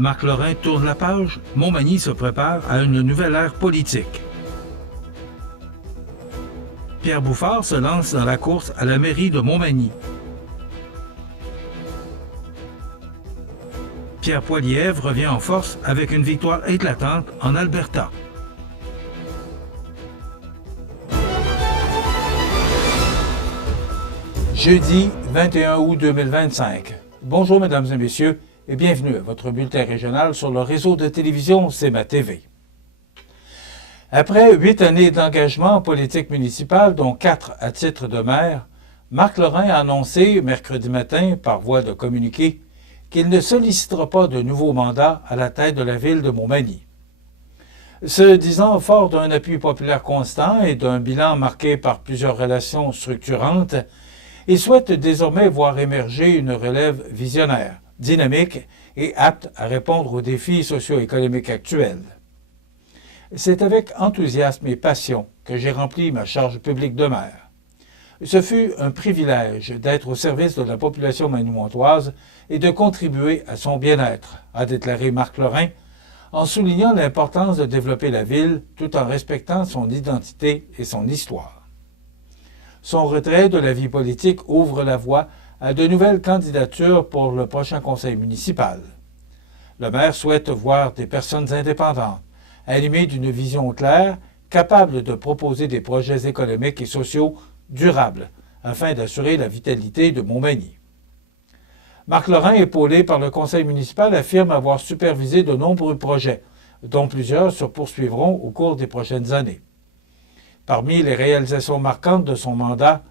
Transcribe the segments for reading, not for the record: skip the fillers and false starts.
Marc Lorrain tourne la page, Montmagny se prépare à une nouvelle ère politique. Pierre Bouffard se lance dans la course à la mairie de Montmagny. Pierre Poilievre revient en force avec une victoire éclatante en Alberta. Jeudi 21 août 2025. Bonjour mesdames et messieurs et bienvenue à votre bulletin régional sur le réseau de télévision CMA TV. Après 8 années d'engagement en politique municipale, dont 4 à titre de maire, Marc Lorrain a annoncé mercredi matin, par voie de communiqué, qu'il ne sollicitera pas de nouveau mandat à la tête de la ville de Montmagny. Se disant fort d'un appui populaire constant et d'un bilan marqué par plusieurs relations structurantes, il souhaite désormais voir émerger une relève visionnaire, dynamique et apte à répondre aux défis socio-économiques actuels. C'est avec enthousiasme et passion que j'ai rempli ma charge publique de maire. Ce fut un privilège d'être au service de la population magnomontoise et de contribuer à son bien-être, a déclaré Marc Lorrain, en soulignant l'importance de développer la ville tout en respectant son identité et son histoire. Son retrait de la vie politique ouvre la voie à de nouvelles candidatures pour le prochain conseil municipal. Le maire souhaite voir des personnes indépendantes, animées d'une vision claire, capables de proposer des projets économiques et sociaux durables, afin d'assurer la vitalité de Montmagny. Marc Lorrain, épaulé par le conseil municipal, affirme avoir supervisé de nombreux projets, dont plusieurs se poursuivront au cours des prochaines années. Parmi les réalisations marquantes de son mandat,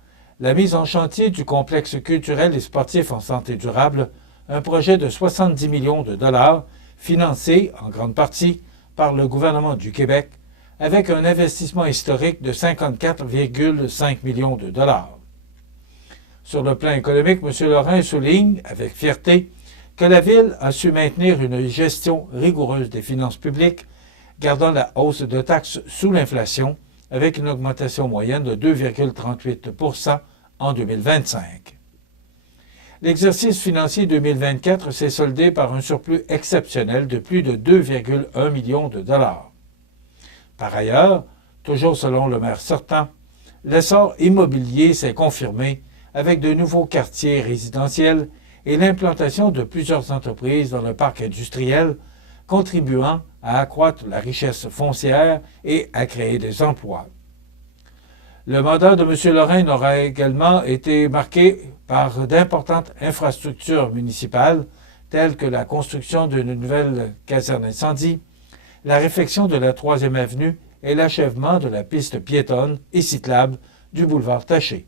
la mise en chantier du complexe culturel et sportif en santé durable, un projet de 70 millions de dollars, financé en grande partie par le gouvernement du Québec, avec un investissement historique de 54,5 millions de dollars. Sur le plan économique, M. Lorrain souligne, avec fierté, que la Ville a su maintenir une gestion rigoureuse des finances publiques, gardant la hausse de taxes sous l'inflation, avec une augmentation moyenne de 2,38 % en 2025. L'exercice financier 2024 s'est soldé par un surplus exceptionnel de plus de 2,1 millions de dollars. Par ailleurs, toujours selon le maire sortant, l'essor immobilier s'est confirmé avec de nouveaux quartiers résidentiels et l'implantation de plusieurs entreprises dans le parc industriel, contribuant à accroître la richesse foncière et à créer des emplois. Le mandat de M. Lorrain aura également été marqué par d'importantes infrastructures municipales, telles que la construction d'une nouvelle caserne incendie, la réfection de la 3e avenue et l'achèvement de la piste piétonne et cyclable du boulevard Taché.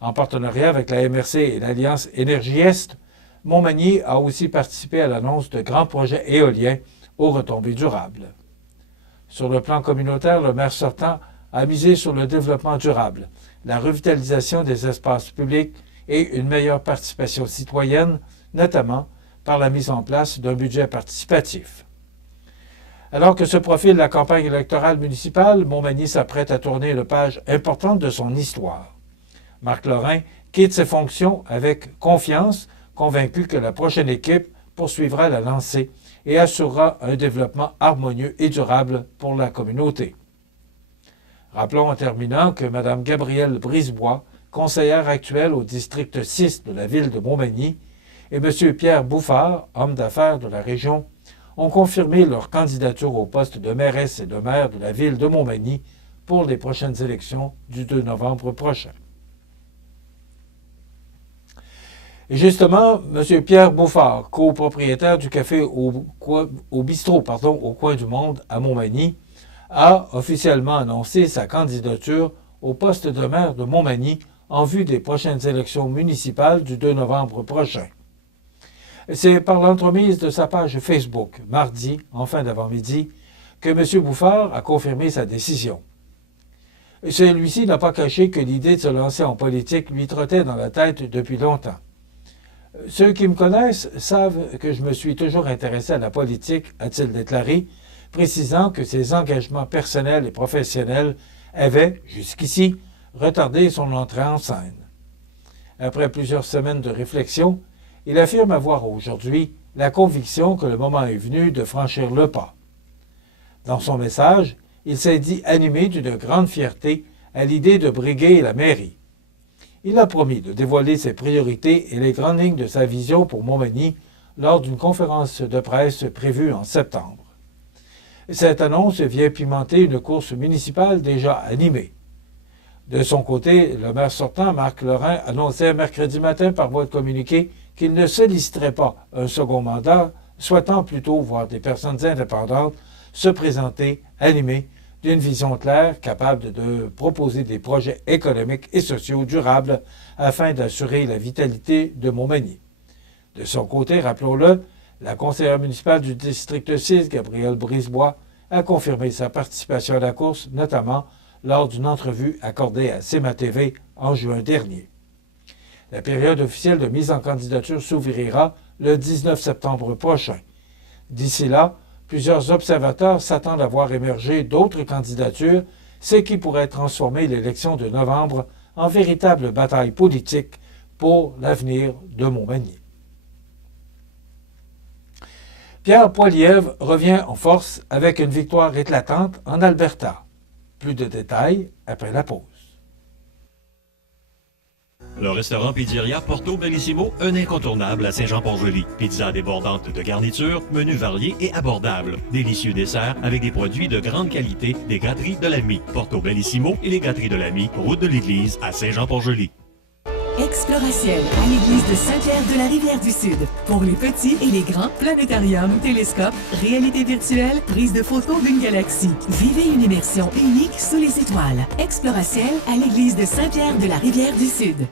En partenariat avec la MRC et l'Alliance Énergie-Est, Montmagny a aussi participé à l'annonce de grands projets éoliens aux retombées durables. Sur le plan communautaire, le maire sortant a misé sur le développement durable, la revitalisation des espaces publics et une meilleure participation citoyenne, notamment par la mise en place d'un budget participatif. Alors que se profile la campagne électorale municipale, Montmagny s'apprête à tourner une page importante de son histoire. Marc Lorrain quitte ses fonctions avec confiance, convaincu que la prochaine équipe poursuivra la lancée et assurera un développement harmonieux et durable pour la communauté. Rappelons en terminant que Mme Gabrielle Brisebois, conseillère actuelle au district 6 de la ville de Montmagny, et M. Pierre Bouffard, homme d'affaires de la région, ont confirmé leur candidature au poste de mairesse et de maire de la ville de Montmagny pour les prochaines élections du 2 novembre prochain. Et justement, M. Pierre Bouffard, copropriétaire du café au bistrot au coin du Monde à Montmagny, a officiellement annoncé sa candidature au poste de maire de Montmagny en vue des prochaines élections municipales du 2 novembre prochain. C'est par l'entremise de sa page Facebook, mardi, en fin d'avant-midi, que M. Bouffard a confirmé sa décision. Celui-ci n'a pas caché que l'idée de se lancer en politique lui trottait dans la tête depuis longtemps. Ceux qui me connaissent savent que je me suis toujours intéressé à la politique, a-t-il déclaré, précisant que ses engagements personnels et professionnels avaient, jusqu'ici, retardé son entrée en scène. Après plusieurs semaines de réflexion, il affirme avoir aujourd'hui la conviction que le moment est venu de franchir le pas. Dans son message, il s'est dit animé d'une grande fierté à l'idée de briguer la mairie. Il a promis de dévoiler ses priorités et les grandes lignes de sa vision pour Montmagny lors d'une conférence de presse prévue en septembre. Cette annonce vient pimenter une course municipale déjà animée. De son côté, le maire sortant, Marc Lorrain, annonçait mercredi matin par voie de communiqué qu'il ne solliciterait pas un second mandat, souhaitant plutôt voir des personnes indépendantes se présenter animées d'une vision claire, capable de proposer des projets économiques et sociaux durables afin d'assurer la vitalité de Montmagny. De son côté, rappelons-le, la conseillère municipale du district 6, Gabrielle Brisebois, a confirmé sa participation à la course, notamment lors d'une entrevue accordée à CMA TV en juin dernier. La période officielle de mise en candidature s'ouvrira le 19 septembre prochain. D'ici là, plusieurs observateurs s'attendent à voir émerger d'autres candidatures, ce qui pourrait transformer l'élection de novembre en véritable bataille politique pour l'avenir de Montmagny. Pierre Poilievre revient en force avec une victoire éclatante en Alberta. Plus de détails après la pause. Le restaurant Pizzeria Porto Bellissimo, un incontournable à Saint-Jean-Port-Joli. Pizza débordante de garnitures, menus variés et abordables. Délicieux desserts avec des produits de grande qualité des gâteries de l'Ami. Porto Bellissimo et les gâteries de l'Ami, route de l'église à Saint-Jean-Port-Joli. Exploratiel à l'église de Saint-Pierre de la Rivière-du-Sud. Pour les petits et les grands, planétarium, télescope, réalité virtuelle, prise de photos d'une galaxie. Vivez une immersion unique sous les étoiles. Exploratiel à l'église de Saint-Pierre de la Rivière-du-Sud.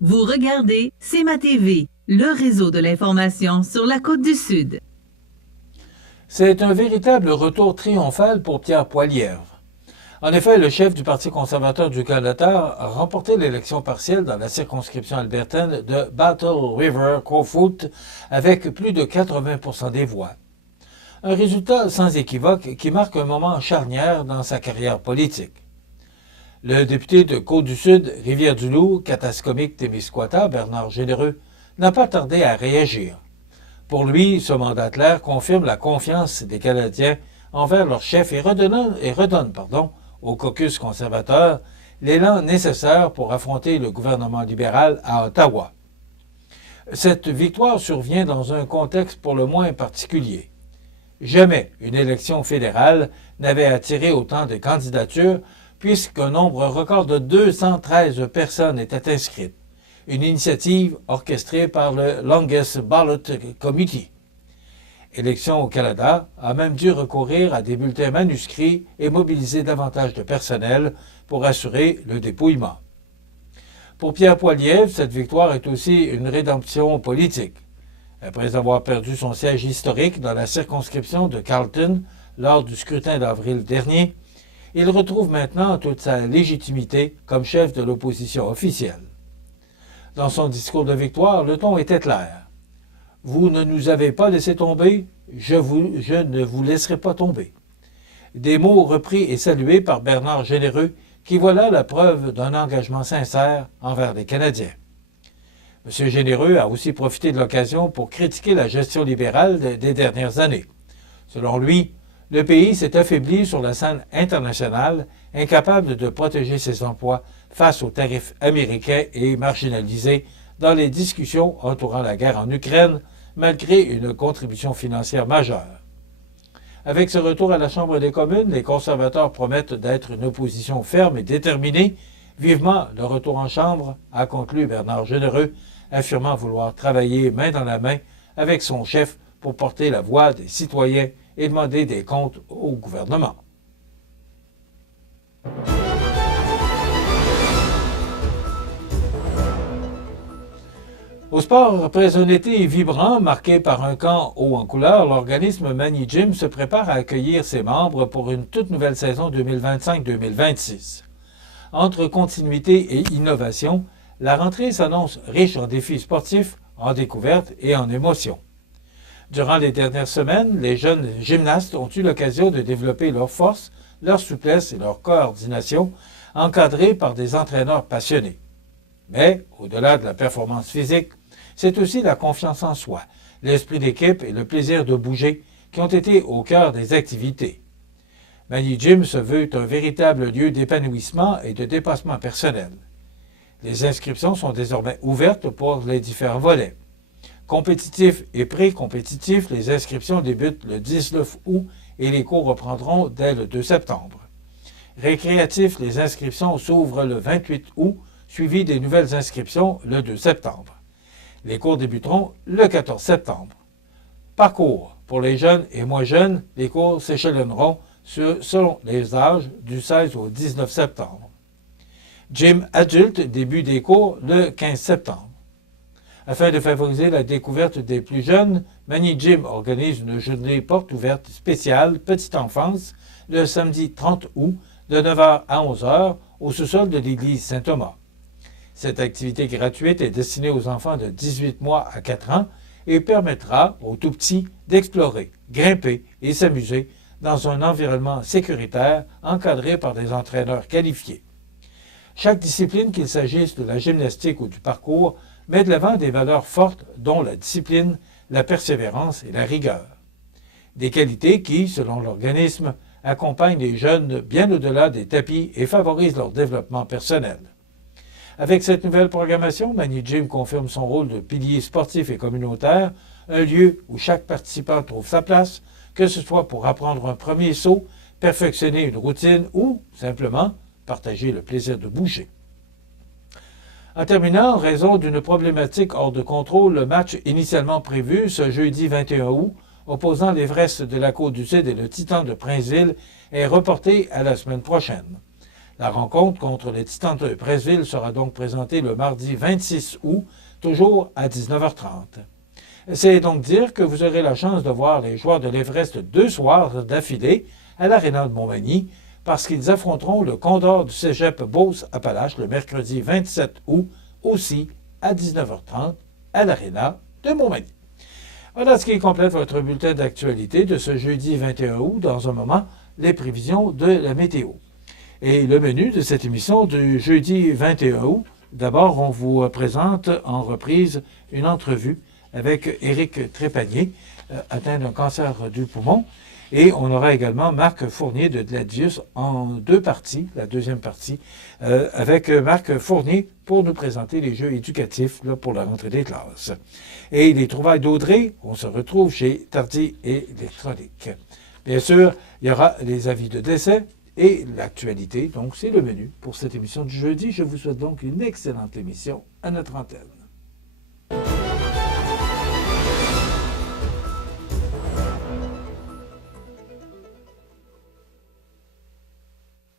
Vous regardez CMA TV, le réseau de l'information sur la Côte-du-Sud. C'est un véritable retour triomphal pour Pierre Poilievre. En effet, le chef du Parti conservateur du Canada a remporté l'élection partielle dans la circonscription albertaine de Battle River-Crowfoot avec plus de 80% des voix. Un résultat sans équivoque qui marque un moment charnière dans sa carrière politique. Le député de Côte-du-Sud, Rivière-du-Loup, Katascomique-Témiscouata, Bernard Généreux, n'a pas tardé à réagir. Pour lui, ce mandataire confirme la confiance des Canadiens envers leur chef et redonne au caucus conservateur l'élan nécessaire pour affronter le gouvernement libéral à Ottawa. Cette victoire survient dans un contexte pour le moins particulier. Jamais une élection fédérale n'avait attiré autant de candidatures puisqu'un nombre record de 213 personnes étaient inscrites, une initiative orchestrée par le Longest Ballot Committee. Élections au Canada a même dû recourir à des bulletins manuscrits et mobiliser davantage de personnel pour assurer le dépouillement. Pour Pierre Poilievre, cette victoire est aussi une rédemption politique. Après avoir perdu son siège historique dans la circonscription de Carleton lors du scrutin d'avril dernier, il retrouve maintenant toute sa légitimité comme chef de l'opposition officielle. Dans son discours de victoire, le ton était clair. « Vous ne nous avez pas laissé tomber, je ne vous laisserai pas tomber. » Des mots repris et salués par Bernard Généreux, qui voilà la preuve d'un engagement sincère envers les Canadiens. M. Généreux a aussi profité de l'occasion pour critiquer la gestion libérale des dernières années. Selon lui, le pays s'est affaibli sur la scène internationale, incapable de protéger ses emplois face aux tarifs américains et marginalisé dans les discussions entourant la guerre en Ukraine, malgré une contribution financière majeure. Avec ce retour à la Chambre des communes, les conservateurs promettent d'être une opposition ferme et déterminée. Vivement le retour en Chambre, a conclu Bernard Généreux, affirmant vouloir travailler main dans la main avec son chef pour porter la voix des citoyens et demander des comptes au gouvernement. Au sport, après un été vibrant marqué par un camp haut en couleur, l'organisme Mani Gym se prépare à accueillir ses membres pour une toute nouvelle saison 2025-2026. Entre continuité et innovation, la rentrée s'annonce riche en défis sportifs, en découvertes et en émotions. Durant les dernières semaines, les jeunes gymnastes ont eu l'occasion de développer leur force, leur souplesse et leur coordination, encadrés par des entraîneurs passionnés. Mais, au-delà de la performance physique, c'est aussi la confiance en soi, l'esprit d'équipe et le plaisir de bouger qui ont été au cœur des activités. Mani Gym se veut un véritable lieu d'épanouissement et de dépassement personnel. Les inscriptions sont désormais ouvertes pour les différents volets. Compétitifs et pré-compétitifs, les inscriptions débutent le 19 août et les cours reprendront dès le 2 septembre. Récréatifs, les inscriptions s'ouvrent le 28 août, suivies des nouvelles inscriptions le 2 septembre. Les cours débuteront le 14 septembre. Parcours. Pour les jeunes et moins jeunes, les cours s'échelonneront selon les âges du 16 au 19 septembre. Gym adulte, début des cours le 15 septembre. Afin de favoriser la découverte des plus jeunes, Mani Gym organise une journée porte ouverte spéciale Petite Enfance le samedi 30 août de 9h à 11h au sous-sol de l'église Saint-Thomas. Cette activité gratuite est destinée aux enfants de 18 mois à 4 ans et permettra aux tout-petits d'explorer, grimper et s'amuser dans un environnement sécuritaire encadré par des entraîneurs qualifiés. Chaque discipline, qu'il s'agisse de la gymnastique ou du parcours, met de l'avant des valeurs fortes dont la discipline, la persévérance et la rigueur. Des qualités qui, selon l'organisme, accompagnent les jeunes bien au-delà des tapis et favorisent leur développement personnel. Avec cette nouvelle programmation, Mani Gym confirme son rôle de pilier sportif et communautaire, un lieu où chaque participant trouve sa place, que ce soit pour apprendre un premier saut, perfectionner une routine ou, simplement, partager le plaisir de bouger. En terminant, en raison d'une problématique hors de contrôle, le match initialement prévu ce jeudi 21 août, opposant l'Everest de la Côte-du-Sud et le Titan de Princeville, est reporté à la semaine prochaine. La rencontre contre les Titans de Princeville sera donc présentée le mardi 26 août, toujours à 19h30. C'est donc dire que vous aurez la chance de voir les joueurs de l'Everest 2 soirs d'affilée à l'Aréna de Montmagny, parce qu'ils affronteront le Condor du Cégep Beauce-Appalaches le mercredi 27 août, aussi à 19h30, à l'Aréna de Montmagny. Voilà ce qui complète votre bulletin d'actualité de ce jeudi 21 août. Dans un moment, les prévisions de la météo. Et le menu de cette émission du jeudi 21 août, d'abord, on vous présente en reprise une entrevue avec Éric Trépanier, atteint d'un cancer du poumon. Et on aura également Marc Fournier de Gladius en 2 parties, la deuxième partie, avec Marc Fournier pour nous présenter les jeux éducatifs là, pour la rentrée des classes. Et les trouvailles d'Audrey, on se retrouve chez Tardy Électronique. Bien sûr, il y aura les avis de décès et l'actualité. Donc, c'est le menu pour cette émission du jeudi. Je vous souhaite donc une excellente émission à notre antenne.